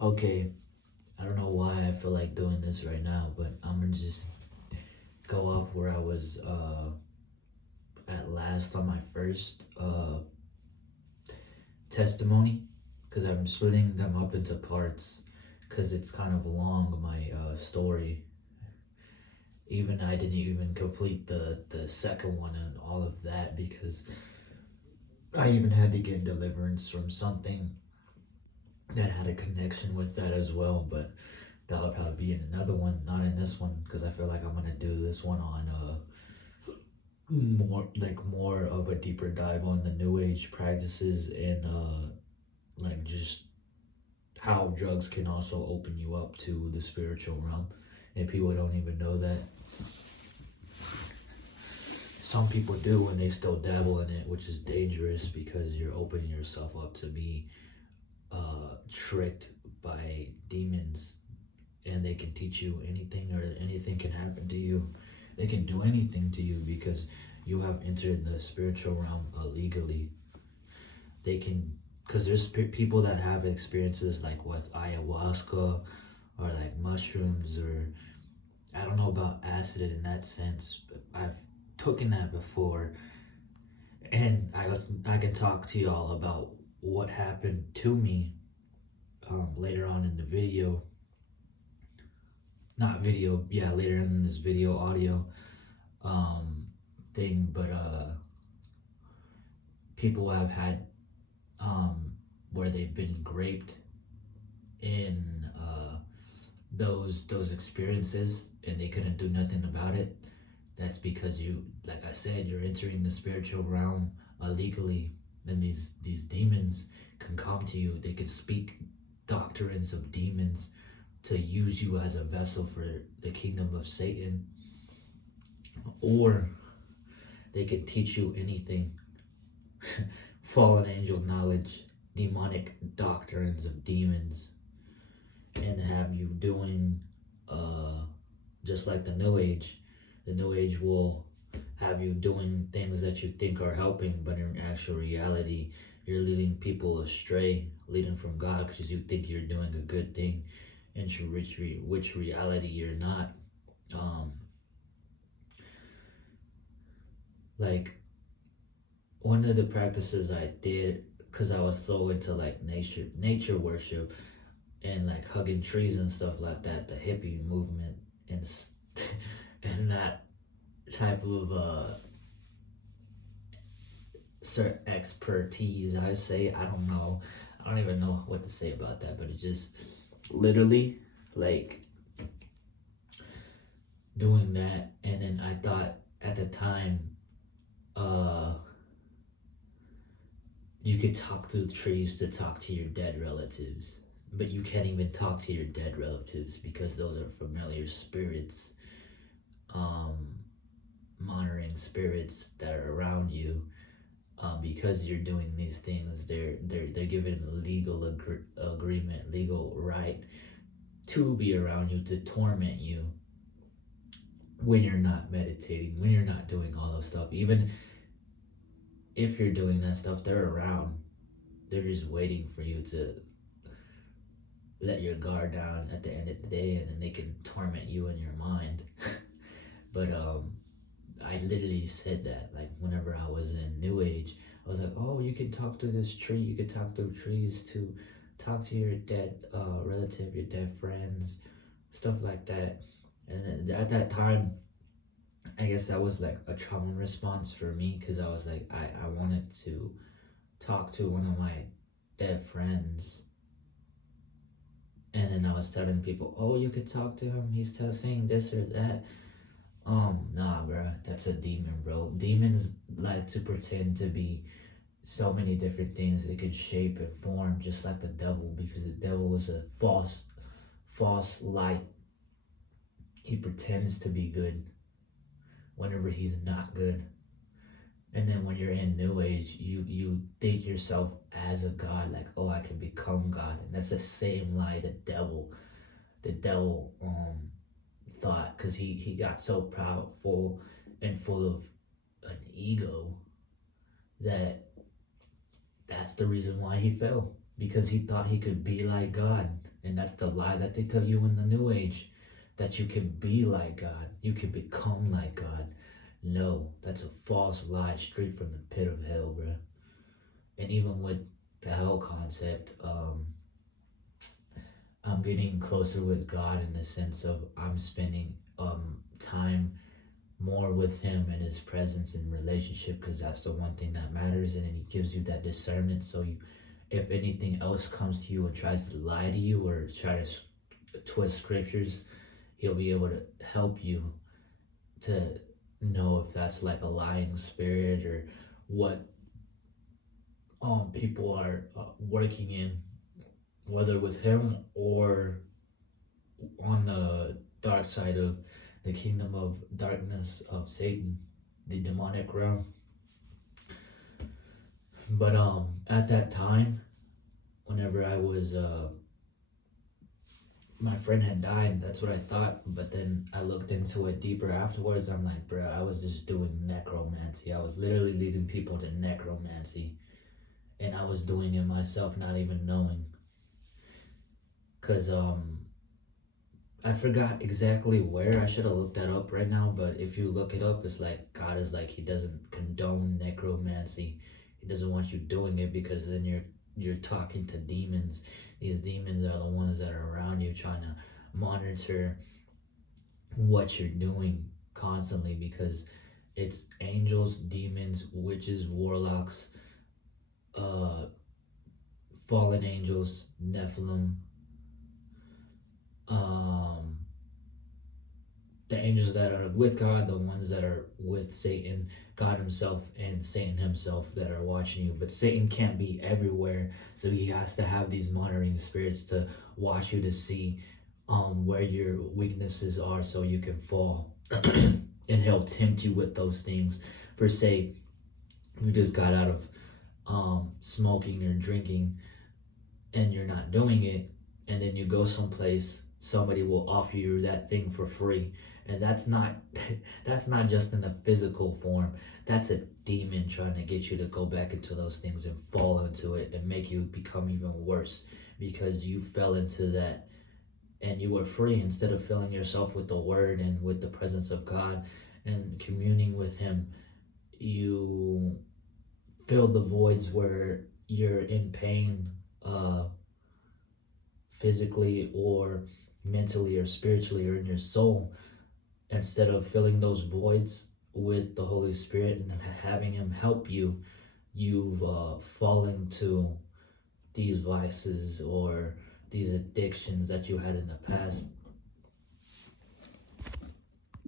Okay, I don't know why I feel like doing this right now, but I'm gonna just go off where I was at last on my first testimony, because I'm splitting them up into parts because it's kind of long, my story. Even I didn't even complete the second one and all of that because I even had to get deliverance from something that had a connection with that as well, but that'll probably be in another one, not in this one, because I feel like I'm gonna do this one on more of a deeper dive on the new age practices and like just how drugs can also open you up to the spiritual realm, and people don't even know that. Some people do and they still dabble in it, which is dangerous because you're opening yourself up to be tricked by demons, and they can teach you anything, or anything can happen to you. They can do anything to you because you have entered the spiritual realm illegally. They can, because there's people that have experiences like with ayahuasca or like mushrooms, or I don't know about acid in that sense, but I've taken that before, and I can talk to y'all about what happened to me later on in the video. Not video, yeah, later in this video audio um, thing, but people have had where they've been raped in those experiences, and they couldn't do nothing about it. That's because you, like I said, you're entering the spiritual realm illegally, and these demons can come to you. They can speak doctrines of demons to use you as a vessel for the kingdom of Satan, or they can teach you anything. Fallen angel knowledge, demonic doctrines of demons, and have you doing just like the new age. The new age will have you doing things that you think are helping, but in actual reality you're leading people astray, leading from God, because you think you're doing a good thing, in which reality you're not. um like one of the practices I did, because I was so into like nature worship and like hugging trees and stuff like that, the hippie movement, and and that type of certain expertise, I say. I don't know, I don't even know what to say about that, but it just literally like doing that. And then I thought at the time uh you could talk to the trees to talk to your dead relatives, but you can't even talk to your dead relatives because those are familiar spirits, um monitoring spirits that are around you. Because you're doing these things, they're given a legal agreement, legal right to be around you, to torment you when you're not meditating, when you're not doing all those stuff. Even if you're doing that stuff, they're around. They're just waiting for you to let your guard down at the end of the day, and then they can torment you in your mind. But I literally said that, like, whenever I was in New Age, I was like, oh, you can talk to this tree, you can talk to trees to talk to your dead relative, your dead friends, stuff like that. And then at that time, I guess that was like a trauma response for me, because I was like, I wanted to talk to one of my dead friends. And then I was telling people, oh, you could talk to him, he's saying this or that. Nah, bro, that's a demon, bro. Demons like to pretend to be so many different things. They can shape and form just like the devil, because the devil is a false light. He pretends to be good whenever he's not good. And then when you're in New Age, you think yourself as a god, like, oh, I can become God, and that's the same lie the devil thought, because he got so proudful and full of an ego that that's the reason why he fell, because he thought he could be like God. And that's the lie that they tell you in the New Age, that you can be like God, you can become like God. No, that's a false lie straight from the pit of hell, bro. And even with the hell concept, I'm getting closer with God in the sense of I'm spending time more with Him and His presence and relationship, because that's the one thing that matters. And then He gives you that discernment. So you, if anything else comes to you and tries to lie to you or try to twist scriptures, He'll be able to help you to know if that's like a lying spirit or what people are working in, whether with Him or on the dark side of the kingdom of darkness of Satan, the demonic realm. But at that time, whenever I was my friend had died, that's what I thought. But then I looked into it deeper afterwards. I'm like, bro, I was just doing necromancy. I was literally leading people to necromancy, and I was doing it myself, not even knowing. Cause I forgot exactly where. I should have looked that up right now. But if you look it up, it's like God is like He doesn't condone necromancy. He doesn't want you doing it, because then you're talking to demons. These demons are the ones that are around you, trying to monitor what you're doing constantly, because it's angels, demons, witches, warlocks, uh, fallen angels, Nephilim, um, the angels that are with God, the ones that are with Satan, God Himself, and Satan himself that are watching you. But Satan can't be everywhere, so he has to have these monitoring spirits to watch you, to see where your weaknesses are, so you can fall. And he'll tempt you with those things. For say, you just got out of smoking or drinking, and you're not doing it, and then you go someplace, somebody will offer you that thing for free. And that's not that's not just in the physical form. That's a demon trying to get you to go back into those things and fall into it and make you become even worse, because you fell into that and you were free. Instead of filling yourself with the word and with the presence of God and communing with Him, you fill the voids where you're in pain, physically or mentally or spiritually or in your soul. Instead of filling those voids with the Holy Spirit and having Him help you, you've fallen to these vices or these addictions that you had in the past.